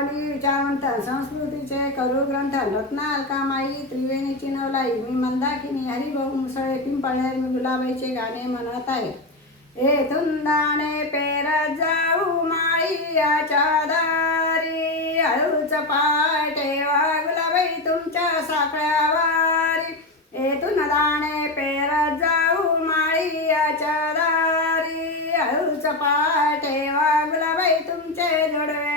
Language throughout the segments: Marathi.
माऊली विचारवंत संस्कृतीचे करू ग्रंथ रत्नाल कामाई त्रिवेणीची नवलाई मी मंदाकिनी हरिभाऊ मुसळे पिंपळनेर मी गुलाबाईचे गाणे म्हणत आहे. येथून दाणे पेरत जाऊ माळीयाच्या दारी. हळूच पाटे वा गुलाबाई तुमच्या साखळ्यावारी येथून दाणे पेरत जाऊ माळीयाच्या दारी. हळूच पाटे वा गुलाबाई तुमचे जोडवे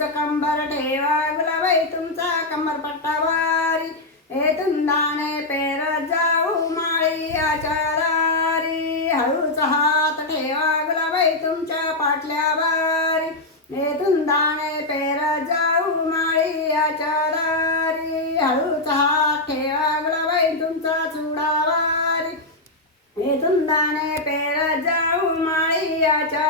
हळूच कंबर ठेवा गुलाबाई तुमचा कंबर पट्टा वारी हे दाणे पेरत जाऊ माळीयाच्या दारी हळूच हात ठेवा गुलाबाई तुमच्या पाटल्या वारी हे दाणे पेरत जाऊ माळीयाच्या दारी हळूच हात ठेवा गुलाबाई तुमचा चुडा वारी हे दाणे पेरत जाऊ माळीयाच्या दारी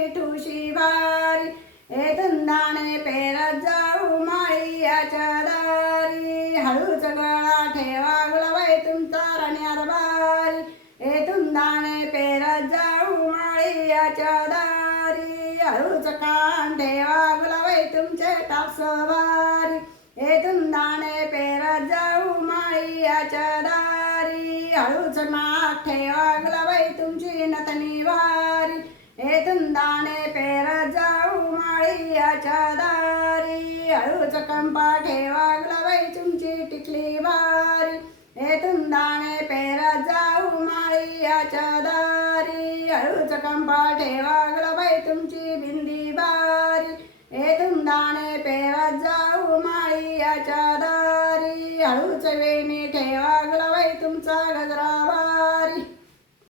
गुलाबाई तुमची ठुशी बारी येथून दाणे पेरत जाऊ माळीयाच्या दारी. हळूच गळा ठेवा गुलाबाई तुमचा रण्यात बारी. हे दाणे पेरत जाऊ माळीयाच्या दारी. हळूच कान ठेवा गुलाबाई तुमचे टापसवारी हे दाणे पेरत जाऊ माळीयाच्या दारी. हळूच नाक ठेवा गुलाबाई दाणे पेर जाऊ माळीयाच्या दारी. हळूच कंपा ठेवा गुलाबाई तुमची टिकली बारी हे दाणे पेर जाऊ माळीयाच्या दारी. हळूच कंपा ठेवा गुलाबाई तुमची बिंदी बारी. हे दाणे पेर जाऊ माळीयाच्या दारी. हळूच वेणी ठेवा गुलाबाई तुमचा